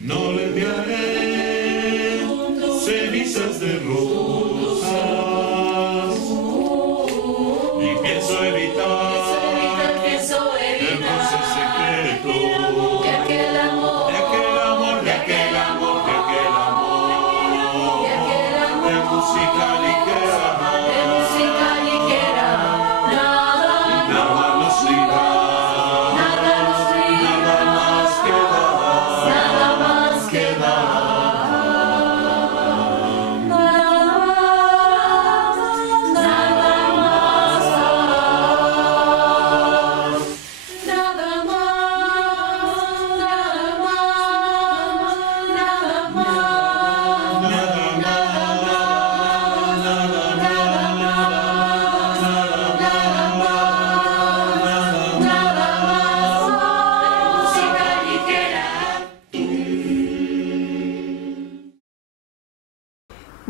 No le enviaré cenizas de rosas y pienso evitar el roce secreto de aquel amor, de aquel amor, de aquel amor, de aquel amor, de música ligera, nada nos dirá, nada más queda.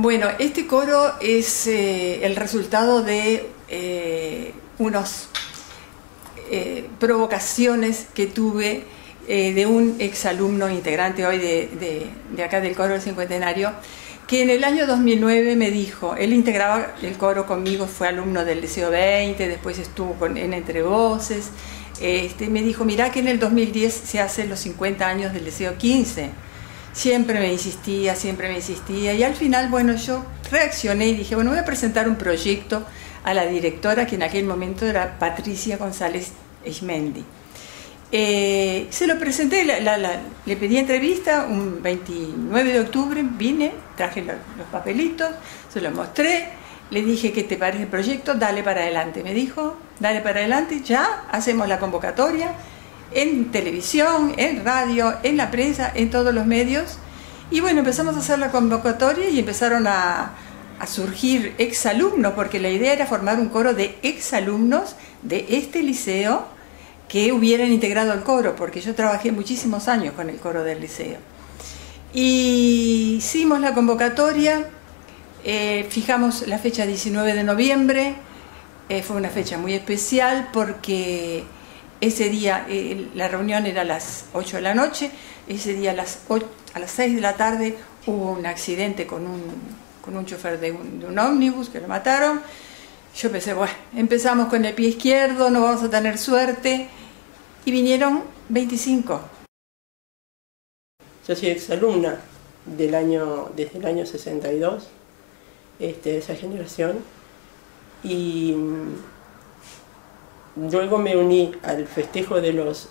Bueno, este coro es el resultado de unas provocaciones que tuve de un exalumno integrante hoy de acá del coro del Cincuentenario, que en el año 2009 me dijo, él integraba el coro conmigo, fue alumno del Liceo 20, después estuvo en Entre Voces, me dijo, mirá que en el 2010 se hacen los 50 años del Liceo 15. Siempre me insistía, y al final, bueno, yo reaccioné y dije, bueno, voy a presentar un proyecto a la directora, que en aquel momento era Patricia González Eismendi. Se lo presenté, le pedí entrevista un 29 de octubre, vine, traje los papelitos, se los mostré, le dije, ¿qué te parece el proyecto? Dale para adelante. Me dijo, dale para adelante, ya hacemos la convocatoria, en televisión, en radio, en la prensa, en todos los medios. Y bueno, empezamos a hacer la convocatoria y empezaron a surgir exalumnos, porque la idea era formar un coro de exalumnos de este liceo que hubieran integrado el coro, porque yo trabajé muchísimos años con el coro del liceo. Y hicimos la convocatoria, fijamos la fecha 19 de noviembre, fue una fecha muy especial porque ese día la reunión era a las 8 de la noche, ese día a las 6 de la tarde hubo un accidente con un chofer de un ómnibus que lo mataron. Yo pensé, bueno, empezamos con el pie izquierdo, no vamos a tener suerte, y vinieron 25. Yo soy exalumna desde el año 62, de esa generación, y luego me uní al festejo de los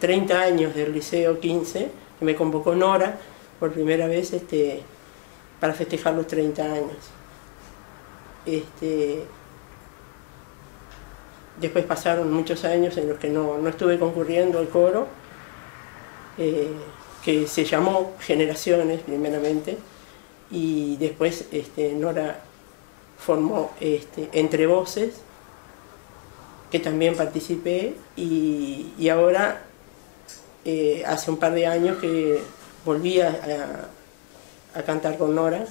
30 años del Liceo 15, que me convocó Nora por primera vez para festejar los 30 años. Después pasaron muchos años en los que no estuve concurriendo al coro, que se llamó Generaciones primeramente, y después Nora formó Entre Voces, que también participé, y ahora hace un par de años que volví a cantar con Nora,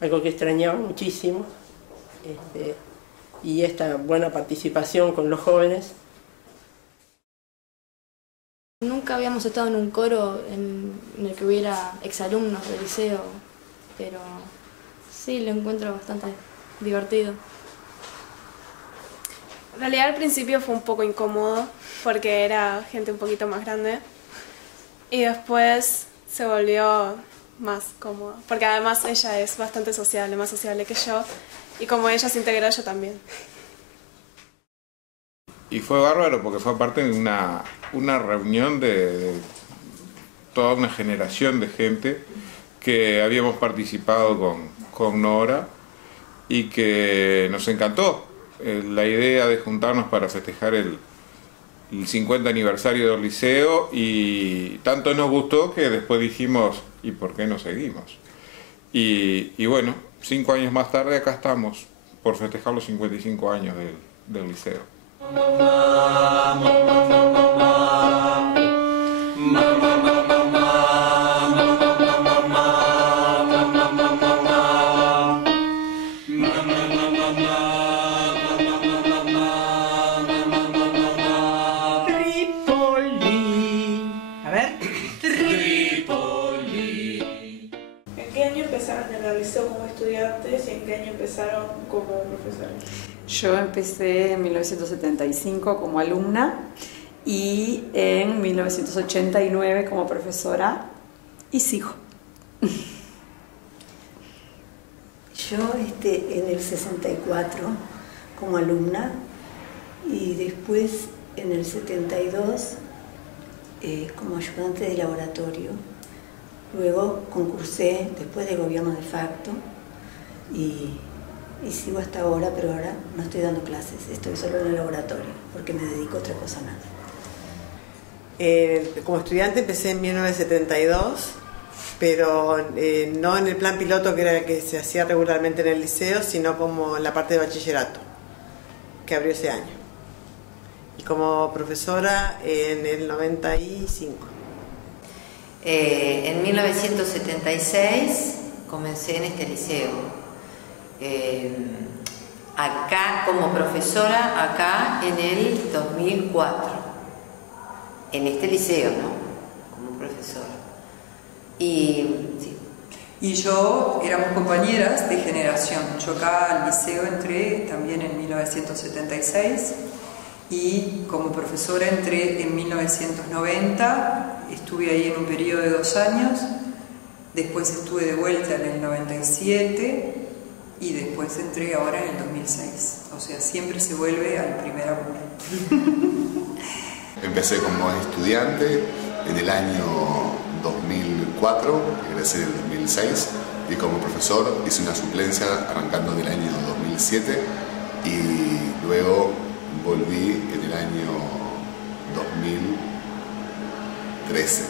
algo que extrañaba muchísimo, y esta buena participación con los jóvenes. Nunca habíamos estado en un coro en el que hubiera exalumnos del liceo, pero sí, lo encuentro bastante divertido. En realidad al principio fue un poco incómodo porque era gente un poquito más grande y después se volvió más cómodo, porque además ella es bastante sociable, más sociable que yo, y como ella se integró, yo también. Y fue bárbaro porque fue parte de una reunión de toda una generación de gente que habíamos participado con Nora y que nos encantó la idea de juntarnos para festejar el 50 aniversario del liceo, y tanto nos gustó que después dijimos, ¿y por qué no seguimos? Y bueno, 5 años más tarde acá estamos por festejar los 55 años del liceo. Na na na na na liceo como estudiantes y en qué año empezaron como profesores. Yo empecé en 1975 como alumna y en 1989 como profesora y sigo. Yo en el 64 como alumna y después en el 72 como ayudante de laboratorio. Luego concursé después de gobierno de facto y sigo hasta ahora, pero ahora no estoy dando clases, estoy solo en el laboratorio porque me dedico a otra cosa más. Como estudiante empecé en 1972, pero no en el plan piloto que era el que se hacía regularmente en el liceo, sino como en la parte de bachillerato, que abrió ese año. Y como profesora en el 95. En 1976 comencé en este liceo. Acá como profesora, acá en el 2004. En este liceo, ¿no? Como profesora. Sí. Y yo éramos compañeras de generación. Yo acá al liceo entré también en 1976 y como profesora entré en 1990, estuve ahí en un periodo de 2 años, después estuve de vuelta en el 97 y después entré ahora en el 2006. O sea, siempre se vuelve al primer amor. Empecé como estudiante en el año 2004, egresé en el 2006 y como profesor hice una suplencia arrancando del año 2007 y luego volví en el año 2013.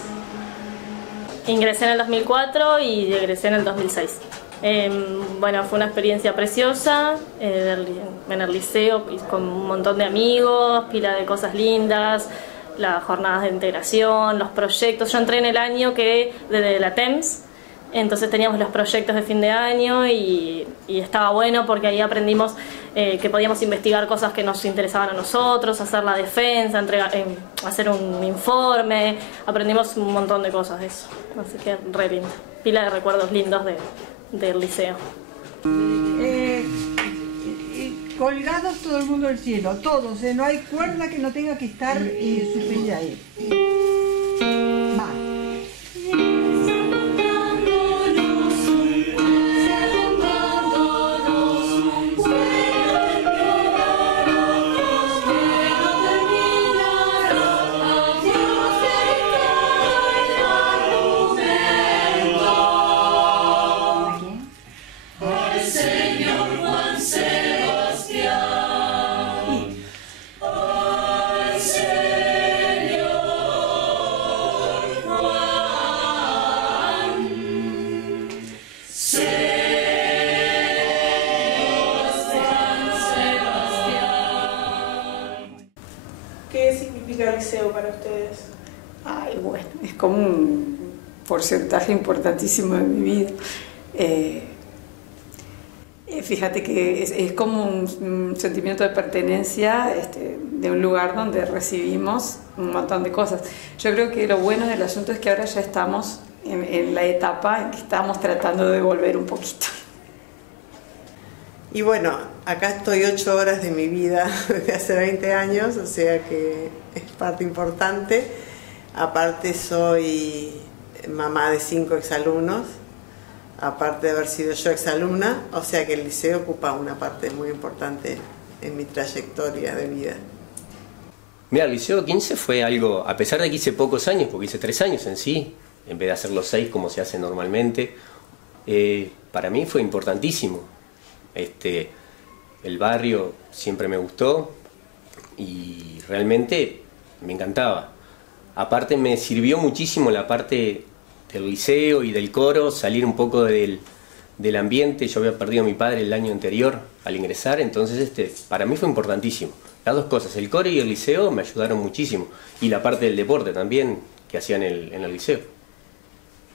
Ingresé en el 2004 y egresé en el 2006. Bueno, fue una experiencia preciosa en el liceo, con un montón de amigos, pila de cosas lindas, las jornadas de integración, los proyectos. Yo entré en el año que desde la TEMS, entonces teníamos los proyectos de fin de año y estaba bueno porque ahí aprendimos que podíamos investigar cosas que nos interesaban a nosotros, hacer la defensa, hacer un informe, aprendimos un montón de cosas de eso, así que re lindo, pila de recuerdos lindos del liceo. Colgados todo el mundo del cielo, todos, no hay cuerda que no tenga que estar suspendida ahí. Va. ¿Qué significa el liceo para ustedes? Ay, bueno, es como un porcentaje importantísimo de mi vida. Fíjate que es como un sentimiento de pertenencia de un lugar donde recibimos un montón de cosas. Yo creo que lo bueno del asunto es que ahora ya estamos en la etapa en que estamos tratando de devolver un poquito. Y bueno, acá estoy 8 horas de mi vida desde hace 20 años, o sea que es parte importante. Aparte soy mamá de 5 exalumnos, aparte de haber sido yo exalumna, o sea que el liceo ocupa una parte muy importante en mi trayectoria de vida. Mira, el liceo 15 fue algo, a pesar de que hice pocos años, porque hice 3 años en sí, en vez de hacer los 6 como se hace normalmente, para mí fue importantísimo. El barrio siempre me gustó y realmente me encantaba. Aparte me sirvió muchísimo la parte del liceo y del coro, salir un poco del ambiente. Yo había perdido a mi padre el año anterior al ingresar, entonces para mí fue importantísimo. Las dos cosas, el coro y el liceo me ayudaron muchísimo. Y la parte del deporte también que hacía en el liceo.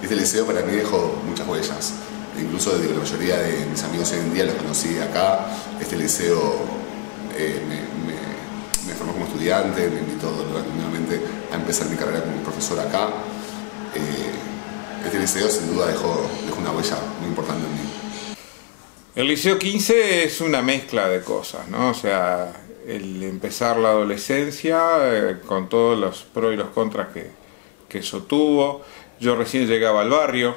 Este liceo para mí dejó muchas huellas. Incluso la mayoría de mis amigos hoy en día los conocí acá. Este liceo me formó como estudiante, me invitó nuevamente a empezar mi carrera como profesor acá. Este liceo sin duda dejó una huella muy importante en mí. El Liceo 15 es una mezcla de cosas, ¿no? O sea, el empezar la adolescencia con todos los pros y los contras que eso tuvo. Yo recién llegaba al barrio,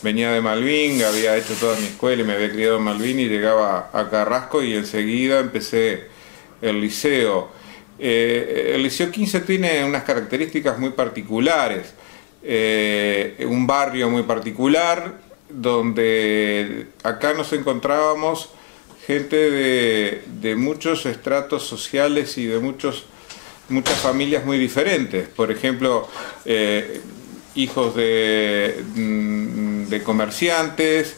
venía de Malvin, había hecho toda mi escuela y me había criado en Malvin, y llegaba a Carrasco y enseguida empecé el liceo. El Liceo 15 tiene unas características muy particulares, un barrio muy particular, donde acá nos encontrábamos gente de muchos estratos sociales y de muchas familias muy diferentes. Por ejemplo, hijos de comerciantes,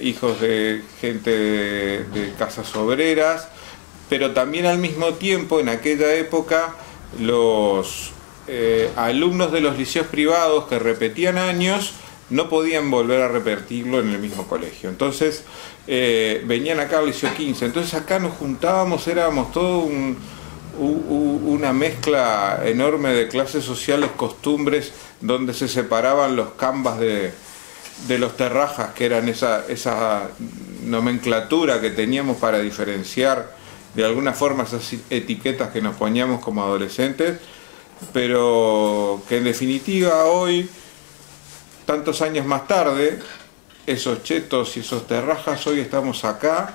hijos de gente de casas obreras, pero también al mismo tiempo, en aquella época, los alumnos de los liceos privados que repetían años no podían volver a repetirlo en el mismo colegio. Entonces venían acá al Liceo 15. Entonces acá nos juntábamos, éramos todo una mezcla enorme de clases sociales, costumbres, donde se separaban los cambas de los terrajas, que eran esa nomenclatura que teníamos para diferenciar de alguna forma esas etiquetas que nos poníamos como adolescentes, pero que en definitiva hoy, tantos años más tarde, esos chetos y esos terrajas, hoy estamos acá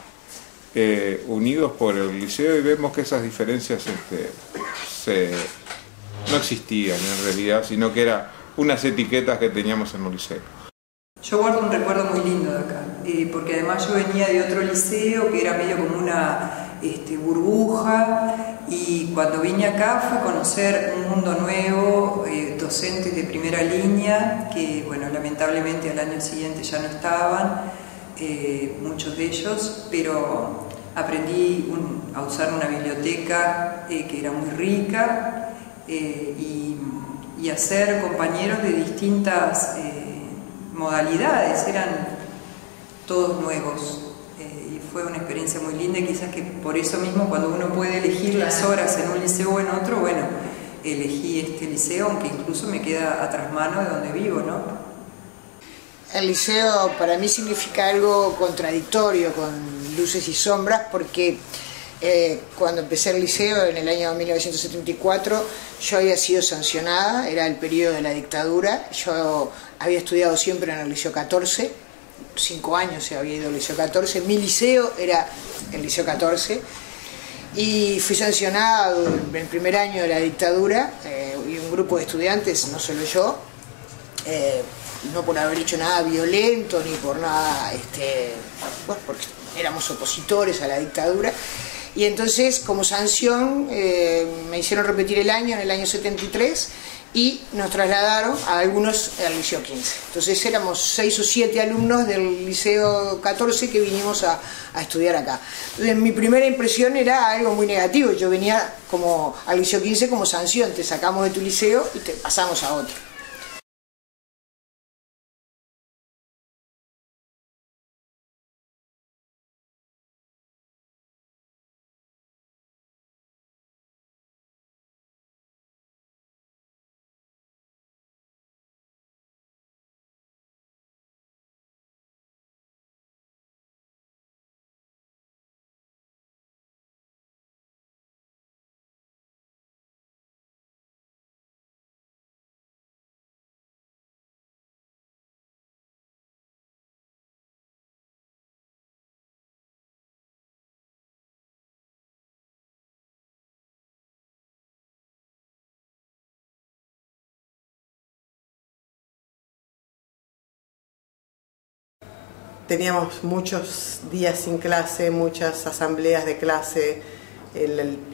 unidos por el liceo, y vemos que esas diferencias no existían en realidad, sino que eran unas etiquetas que teníamos en un liceo. Yo guardo un recuerdo muy lindo de acá, porque además yo venía de otro liceo que era medio como una burbuja, y cuando vine acá fue conocer un mundo nuevo, docentes de primera línea que, bueno, lamentablemente al año siguiente ya no estaban, muchos de ellos, pero aprendí a usar una biblioteca que era muy rica, y a ser compañeros de distintas modalidades, eran todos nuevos. Fue una experiencia muy linda, y quizás que por eso mismo, cuando uno puede elegir las horas en un liceo o en otro, bueno, elegí este liceo, aunque incluso me queda a trasmano de donde vivo, ¿no? El liceo para mí significa algo contradictorio, con luces y sombras, porque cuando empecé el liceo en el año 1974 yo había sido sancionada, era el periodo de la dictadura. Yo había estudiado siempre en el Liceo 14, 5 años se había ido al Liceo 14, mi liceo era el Liceo 14, y fui sancionado en el primer año de la dictadura, y un grupo de estudiantes, no solo yo, no por haber hecho nada violento ni por nada, bueno, porque éramos opositores a la dictadura. Y entonces, como sanción, me hicieron repetir el año, en el año 73, y nos trasladaron a algunos al Liceo 15. Entonces éramos 6 o 7 alumnos del Liceo 14 que vinimos a estudiar acá. Entonces mi primera impresión era algo muy negativo. Yo venía al Liceo 15 como sanción, te sacamos de tu liceo y te pasamos a otro. Teníamos muchos días sin clase, muchas asambleas de clase,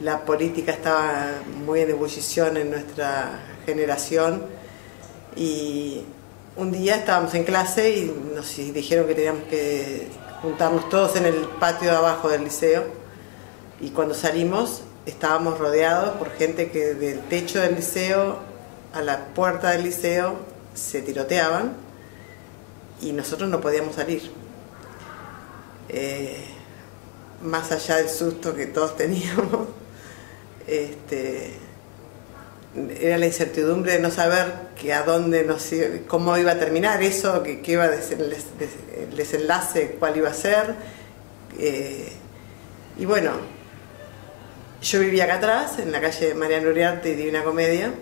la política estaba muy en ebullición en nuestra generación, y un día estábamos en clase y nos dijeron que teníamos que juntarnos todos en el patio de abajo del liceo, y cuando salimos estábamos rodeados por gente que del techo del liceo a la puerta del liceo se tiroteaban y nosotros no podíamos salir. Más allá del susto que todos teníamos, era la incertidumbre de no saber a dónde cómo iba a terminar eso, qué iba a el desenlace, cuál iba a ser. Y bueno, yo vivía acá atrás, en la calle Mariano Uriarte y Divina Comedia.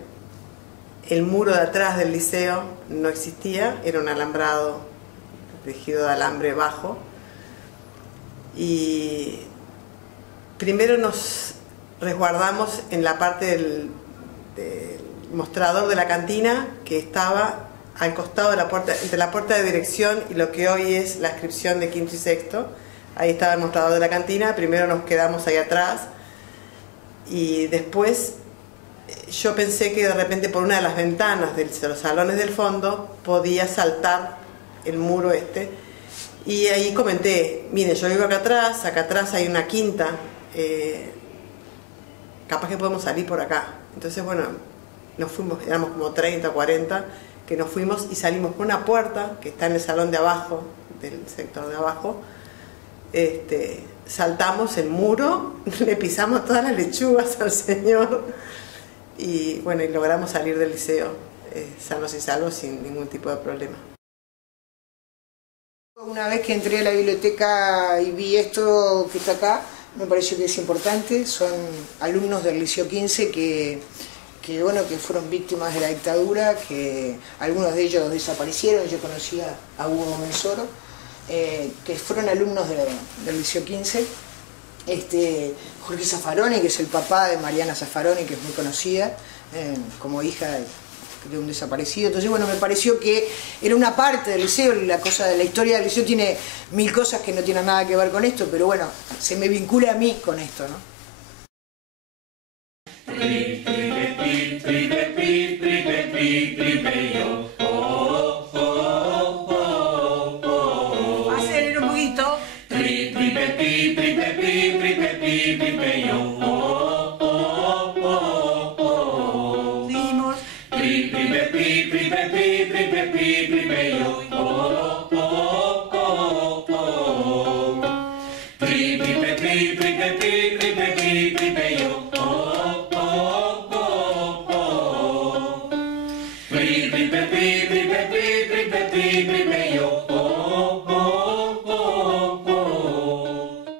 El muro de atrás del liceo no existía, era un alambrado tejido de alambre bajo. Y primero nos resguardamos en la parte del mostrador de la cantina, que estaba al costado de la puerta, entre la puerta de dirección y lo que hoy es la inscripción de quinto y sexto. Ahí estaba el mostrador de la cantina. Primero nos quedamos ahí atrás y después yo pensé que de repente por una de las ventanas de los salones del fondo podía saltar el muro este. Y ahí comenté, miren, yo vivo acá atrás hay una quinta, capaz que podemos salir por acá. Entonces, bueno, nos fuimos, éramos como 30 o 40, que nos fuimos y salimos por una puerta que está en el salón de abajo, del sector de abajo. Saltamos el muro, le pisamos todas las lechugas al señor y bueno, y logramos salir del liceo sanos y salvos sin ningún tipo de problema. Una vez que entré a la biblioteca y vi esto que está acá, me pareció que es importante. Son alumnos del Liceo 15 que fueron víctimas de la dictadura, que algunos de ellos desaparecieron. Yo conocía a Hugo Mensoro, que fueron alumnos del Liceo 15. Jorge Zaffaroni, que es el papá de Mariana Zaffaroni, que es muy conocida como hija de un desaparecido. Entonces, bueno, me pareció que era una parte del liceo. La historia del liceo tiene mil cosas que no tienen nada que ver con esto, pero bueno, se me vincula a mí con esto, ¿no? Hacer un poquito.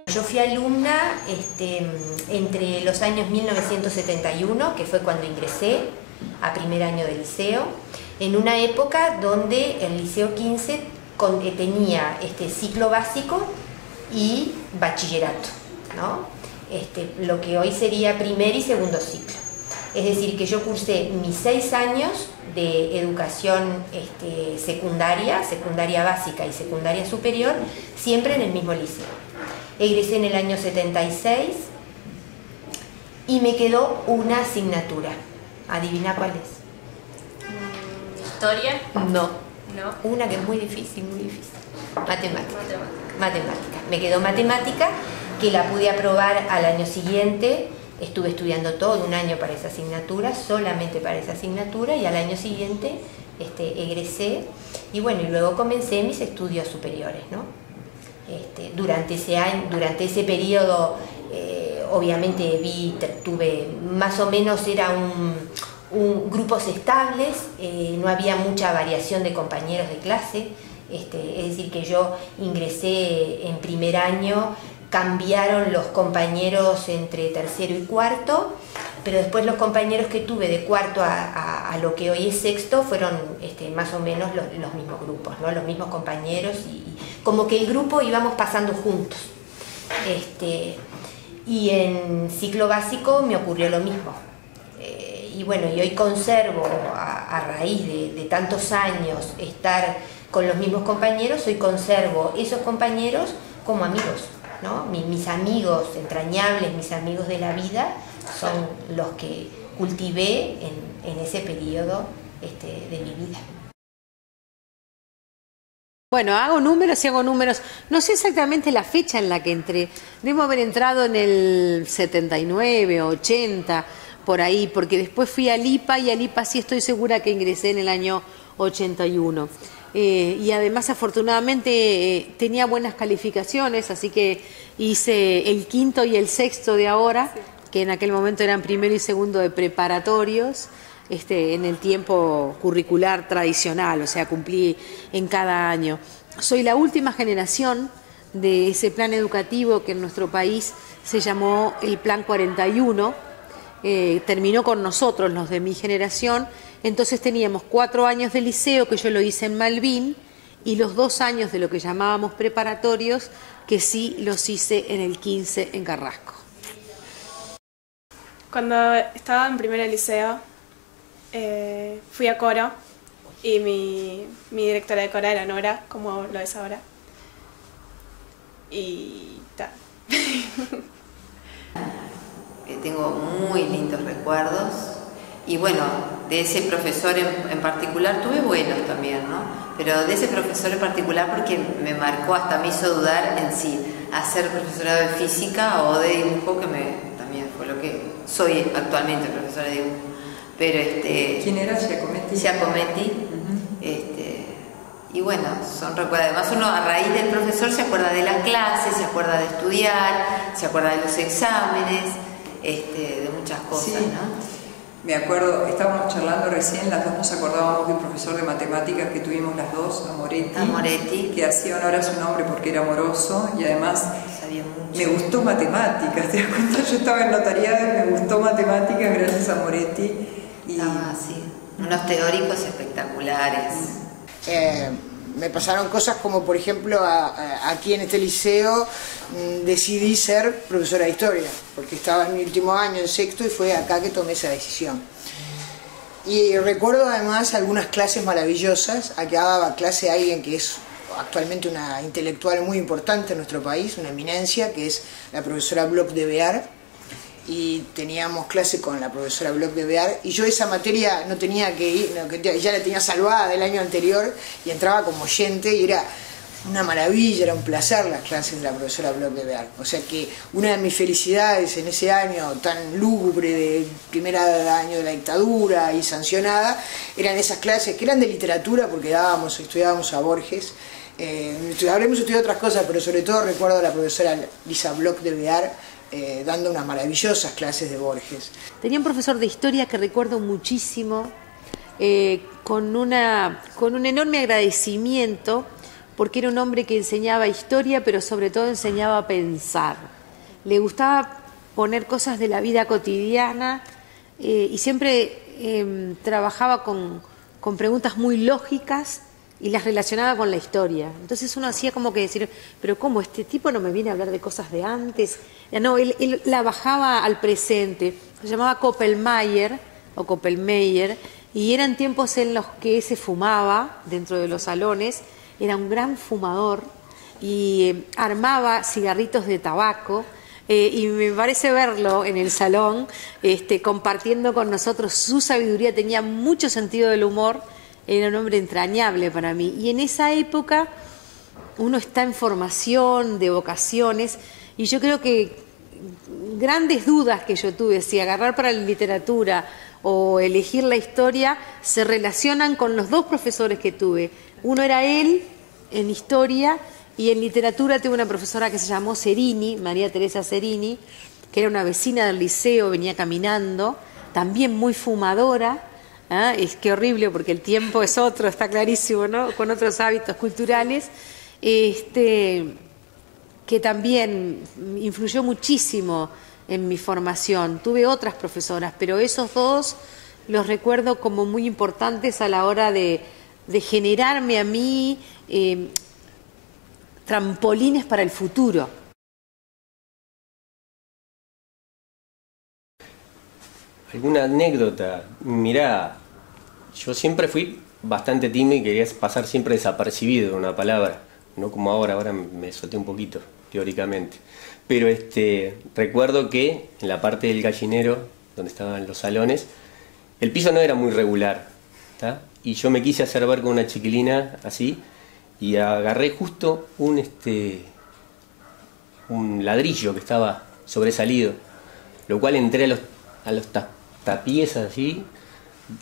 Yo fui alumna entre los años 1971, que fue cuando ingresé a primer año de liceo, en una época donde el Liceo 15 tenía ciclo básico y bachillerato, ¿no? Lo que hoy sería primer y segundo ciclo. Es decir, que yo cursé mis 6 años de educación secundaria básica y secundaria superior, siempre en el mismo liceo. Egresé en el año 76 y me quedó una asignatura. ¿Adivina cuál es? ¿Historia? No. No. Una que es muy difícil, Matemática. Me quedó matemática, que la pude aprobar al año siguiente. Estuve estudiando todo un año para esa asignatura, solamente para esa asignatura, y al año siguiente egresé y bueno, y luego comencé mis estudios superiores, ¿no? Durante ese periodo, obviamente tuve más o menos, grupos estables, no había mucha variación de compañeros de clase, es decir, que yo ingresé en primer año, cambiaron los compañeros entre tercero y cuarto, pero después los compañeros que tuve de cuarto a lo que hoy es sexto fueron más o menos los mismos grupos, ¿no? Los mismos compañeros, y como que el grupo íbamos pasando juntos. Y en ciclo básico me ocurrió lo mismo. Y bueno, y hoy conservo, a raíz de tantos años estar con los mismos compañeros, hoy conservo esos compañeros como amigos, ¿no? Mis amigos entrañables, mis amigos de la vida, son los que cultivé en ese periodo de mi vida. Bueno, hago números. No sé exactamente la fecha en la que entré. Debo haber entrado en el 79, 80, por ahí, porque después fui a Lipa, y a Lipa sí estoy segura que ingresé en el año 81. Y además, afortunadamente, tenía buenas calificaciones, así que hice el quinto y el sexto de ahora que en aquel momento eran primero y segundo de preparatorios, en el tiempo curricular tradicional, o sea, cumplí en cada año. Soy la última generación de ese plan educativo que en nuestro país se llamó el Plan 41, terminó con nosotros, los de mi generación. Entonces teníamos 4 años de liceo, que yo lo hice en Malvín, y los 2 años de lo que llamábamos preparatorios, que sí los hice en el 15 en Carrasco. Cuando estaba en primer liceo, fui a coro y mi directora de coro era Nora, como lo es ahora. Y tal. Tengo muy lindos recuerdos y bueno, de ese profesor en particular tuve buenos también, ¿no? Pero de ese profesor en particular porque me marcó, hasta me hizo dudar en sí hacer profesorado de física o de dibujo, que también fue lo que soy actualmente, profesora de dibujo. Pero ¿Quién era Giacometti? Giacometti. Y bueno, son recuerdos. Además uno a raíz del profesor se acuerda de las clases, se acuerda de estudiar, se acuerda de los exámenes, de muchas cosas, sí, ¿no? Me acuerdo, estábamos charlando recién, las dos nos acordábamos de un profesor de matemáticas que tuvimos las dos, Amoretti, que hacía honor a su nombre porque era amoroso y además me gustó matemáticas, ¿te das cuenta? Yo estaba en notariado y me gustó matemáticas gracias a Amoretti. Y... sí, unos teóricos espectaculares. Me pasaron cosas como, por ejemplo, aquí en este liceo decidí ser profesora de historia, porque estaba en mi último año, en sexto, y fue acá que tomé esa decisión. Y recuerdo además algunas clases maravillosas. Aquí daba clase a alguien que es actualmente una intelectual muy importante en nuestro país, una eminencia, que es la profesora Bloch de Bear. Y teníamos clase con la profesora Bloch de Bear, y yo esa materia no tenía que ir, ya la tenía salvada del año anterior, y entraba como oyente, y era una maravilla, era un placer las clases de la profesora Bloch de Bear. O sea que una de mis felicidades en ese año tan lúgubre de primer año de la dictadura y sancionada, eran esas clases que eran de literatura, porque estudiábamos a Borges. Habremos estudiado otras cosas, pero sobre todo recuerdo a la profesora Lisa Bloch de Bear dando unas maravillosas clases de Borges. Tenía un profesor de historia que recuerdo muchísimo, con un enorme agradecimiento, porque era un hombre que enseñaba historia, pero sobre todo enseñaba a pensar. Le gustaba poner cosas de la vida cotidiana y siempre trabajaba con preguntas muy lógicas y las relacionaba con la historia. Entonces uno hacía como que decir, pero ¿cómo? Este tipo no me viene a hablar de cosas de antes. No, él la bajaba al presente. Se llamaba Koppelmeyer o Koppelmeyer, y eran tiempos en los que se fumaba dentro de los salones. Era un gran fumador y armaba cigarritos de tabaco, y me parece verlo en el salón compartiendo con nosotros su sabiduría. Tenía mucho sentido del humor, era un hombre entrañable para mí. Y en esa época uno está en formación de vocaciones, y yo creo que grandes dudas que yo tuve, si agarrar para la literatura o elegir la historia, se relacionan con los dos profesores que tuve. Uno era él en historia, y en literatura tuve una profesora que se llamó Cerini, María Teresa Cerini, que era una vecina del liceo, venía caminando, también muy fumadora. Es que horrible porque el tiempo es otro, está clarísimo, ¿no? Con otros hábitos culturales, que también influyó muchísimo en mi formación. Tuve otras profesoras, pero esos dos los recuerdo como muy importantes a la hora de generarme a mí trampolines para el futuro. ¿Alguna anécdota? Mirá, yo siempre fui bastante tímido y quería pasar siempre desapercibido de una palabra, no como ahora me solté un poquito, teóricamente. Pero recuerdo que en la parte del gallinero, donde estaban los salones, el piso no era muy regular, ¿tá? Y yo me quise hacer ver con una chiquilina así, y agarré justo un ladrillo que estaba sobresalido, lo cual entré a los tapiezas así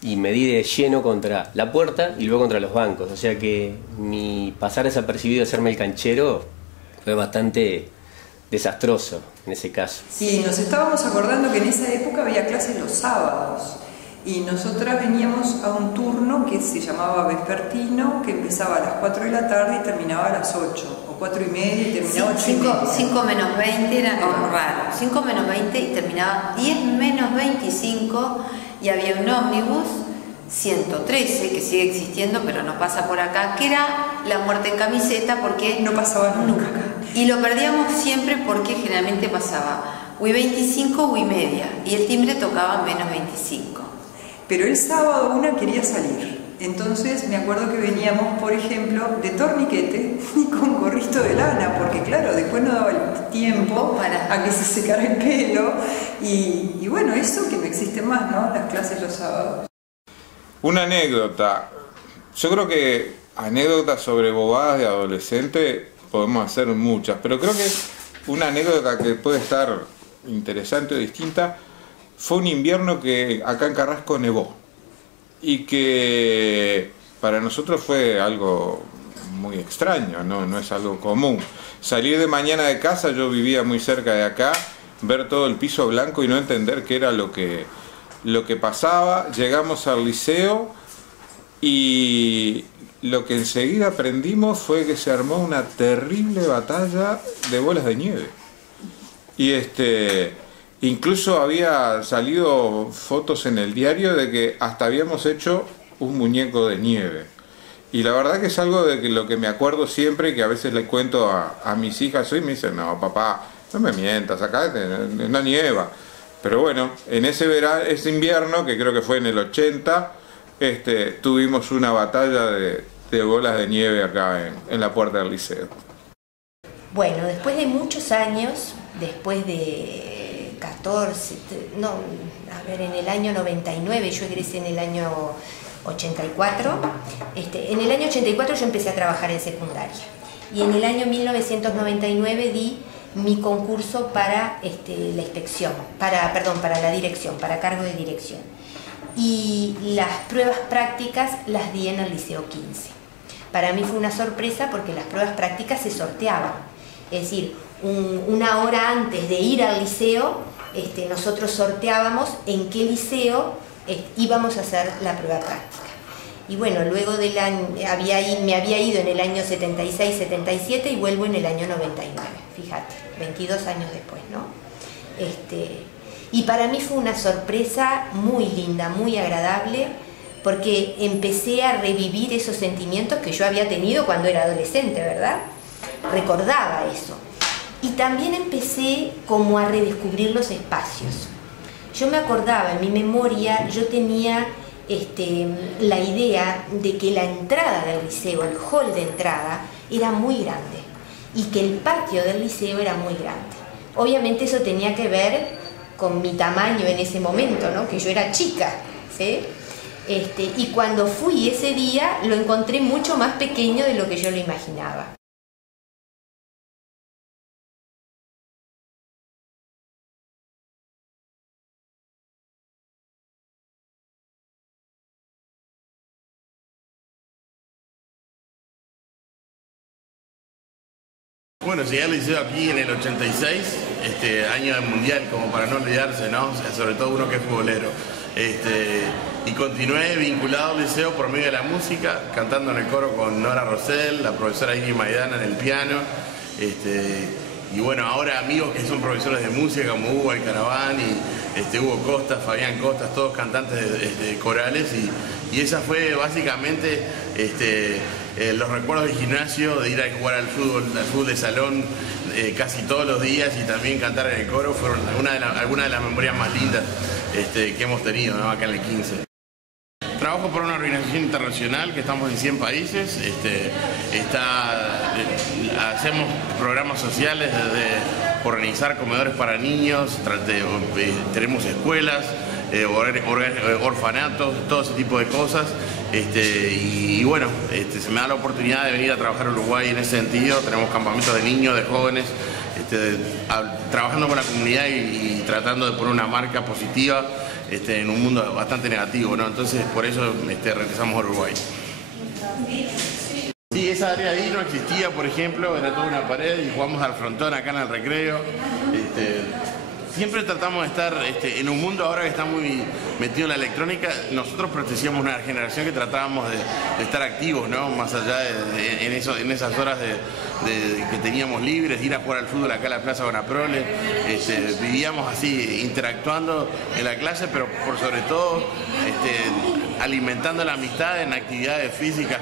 y me di de lleno contra la puerta y luego contra los bancos. O sea que mi pasar desapercibido, hacerme el canchero, fue bastante desastroso en ese caso. Sí, nos estábamos acordando que en esa época había clases los sábados y nosotras veníamos a un turno que se llamaba vespertino, que empezaba a las 4 de la tarde y terminaba a las 8, o 4 y media y terminaba 8 y media. 5 menos 20 era raro, 5 menos 20 y terminaba 10 menos 25 y había un ómnibus 113 que sigue existiendo pero no pasa por acá, que era La Muerte en Camiseta, porque no pasaba nunca acá. Y lo perdíamos siempre porque generalmente pasaba Ui 25, Ui media y el timbre tocaba menos 25. Pero el sábado una quería salir, entonces me acuerdo que veníamos, por ejemplo, de torniquete y con gorrito de lana, porque claro, después no daba el tiempo a que se secara el pelo y bueno, eso que no existe más, ¿no? Las clases los sábados. Una anécdota. Yo creo que anécdotas sobre bobadas de adolescente podemos hacer muchas, pero creo que una anécdota que puede estar interesante o distinta fue un invierno que acá en Carrasco nevó y que para nosotros fue algo muy extraño, no es algo común. Salir de mañana de casa, yo vivía muy cerca de acá, ver todo el piso blanco y no entender qué era lo que pasaba. Llegamos al liceo y lo que enseguida aprendimos fue que se armó una terrible batalla de bolas de nieve. Y incluso había salido fotos en el diario de que hasta habíamos hecho un muñeco de nieve. Y la verdad que es algo de lo que me acuerdo siempre, que a veces le cuento a mis hijas y me dicen, no papá, no me mientas, acá no nieva. Pero bueno, en ese invierno, que creo que fue en el 80, tuvimos una batalla de bolas de nieve acá en la puerta del liceo. Bueno, después de muchos años, después de 14, en el año 99, yo egresé en el año 84, en el año 84 yo empecé a trabajar en secundaria y en el año 1999 di mi concurso para la inspección, para la dirección, para cargo de dirección. Y las pruebas prácticas las di en el Liceo 15. Para mí fue una sorpresa porque las pruebas prácticas se sorteaban. Es decir, una hora antes de ir al liceo, nosotros sorteábamos en qué liceo íbamos a hacer la prueba práctica. Y bueno, luego me había ido en el año 76-77 y vuelvo en el año 99, fíjate, 22 años después, ¿no? Y para mí fue una sorpresa muy linda, muy agradable, porque empecé a revivir esos sentimientos que yo había tenido cuando era adolescente, ¿verdad? Recordaba eso. Y también empecé como a redescubrir los espacios. Yo me acordaba, en mi memoria, yo tenía la idea de que la entrada del liceo, el hall de entrada, era muy grande y que el patio del liceo era muy grande. Obviamente eso tenía que ver con mi tamaño en ese momento, ¿no? Que yo era chica, ¿sí? Y cuando fui ese día lo encontré mucho más pequeño de lo que yo lo imaginaba. Bueno, llegué al liceo aquí en el 86, año del mundial, como para no olvidarse, ¿no? O sea, sobre todo uno que es futbolero. Y continué vinculado al liceo por medio de la música, cantando en el coro con Nora Rosell, la profesora Ingrid Maidana en el piano. Y bueno, ahora amigos que son profesores de música como Hugo Alcaraván y Hugo Costas, Fabián Costas, todos cantantes de corales. Y esa fue básicamente los recuerdos del gimnasio, de ir a jugar al fútbol de salón casi todos los días y también cantar en el coro, fueron algunas de las memorias más lindas que hemos tenido, ¿no? Acá en el 15. Trabajo para una organización internacional que estamos en 100 países, hacemos programas sociales desde organizar comedores para niños, tenemos escuelas, orfanatos, todo ese tipo de cosas. Y bueno, se me da la oportunidad de venir a trabajar a Uruguay en ese sentido. Tenemos campamentos de niños, de jóvenes, trabajando con la comunidad y tratando de poner una marca positiva en un mundo bastante negativo, ¿no? Entonces por eso regresamos a Uruguay. Sí, esa área ahí no existía, por ejemplo, era toda una pared y jugamos al frontón acá en el recreo. Siempre tratamos de estar en un mundo ahora que está muy metido en la electrónica. Nosotros pertenecíamos a una generación que tratábamos de estar activos, ¿no? Más allá en esas horas que teníamos libres, ir a jugar al fútbol acá a la Plaza Bonaprole. Vivíamos así, interactuando en la clase, pero por sobre todo alimentando la amistad en actividades físicas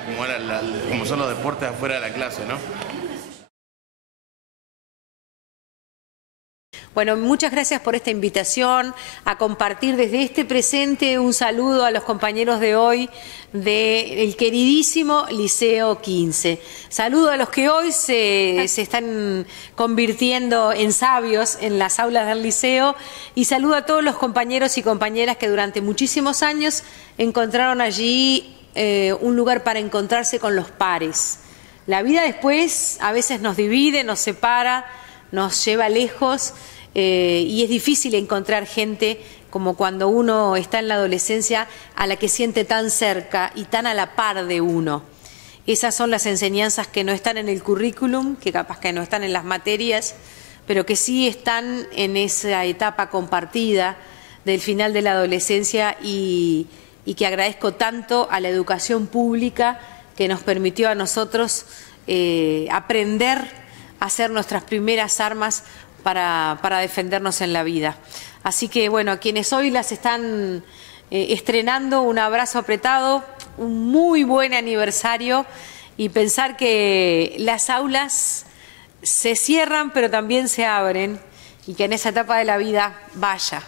como son los deportes afuera de la clase, ¿no? Bueno, muchas gracias por esta invitación a compartir desde este presente un saludo a los compañeros de hoy del queridísimo Liceo 15. Saludo a los que hoy se están convirtiendo en sabios en las aulas del liceo y saludo a todos los compañeros y compañeras que durante muchísimos años encontraron allí un lugar para encontrarse con los pares. La vida después a veces nos divide, nos separa, nos lleva lejos. Y es difícil encontrar gente como cuando uno está en la adolescencia a la que siente tan cerca y tan a la par de uno. Esas son las enseñanzas que no están en el currículum, que capaz que no están en las materias, pero que sí están en esa etapa compartida del final de la adolescencia y que agradezco tanto a la educación pública que nos permitió a nosotros aprender a hacer nuestras primeras armas para defendernos en la vida. Así que, bueno, a quienes hoy las están estrenando, un abrazo apretado, un muy buen aniversario y pensar que las aulas se cierran pero también se abren y que en esa etapa de la vida vaya,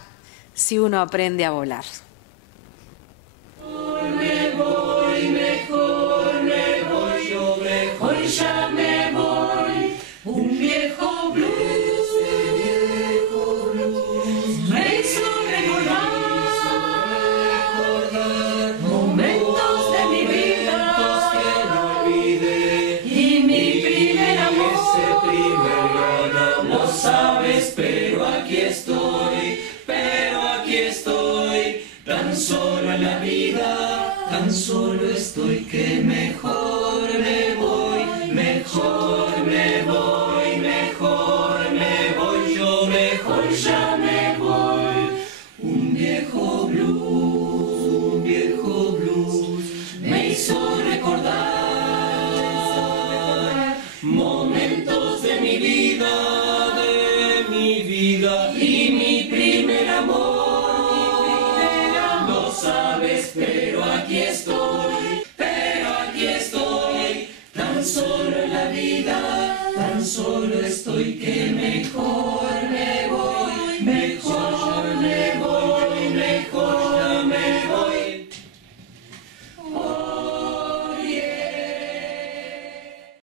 si uno aprende a volar. Me voy, mejor me voy, yo mejor ya me voy, un viejo blues. Tan solo en la vida, tan solo estoy que mejor me voy, mejor me voy, mejor me voy, yo mejor ya me voy. Un viejo blues me hizo recordar momentos de mi vida y mi primer amor. Pero aquí estoy, tan solo en la vida, tan solo estoy que mejor me voy, mejor.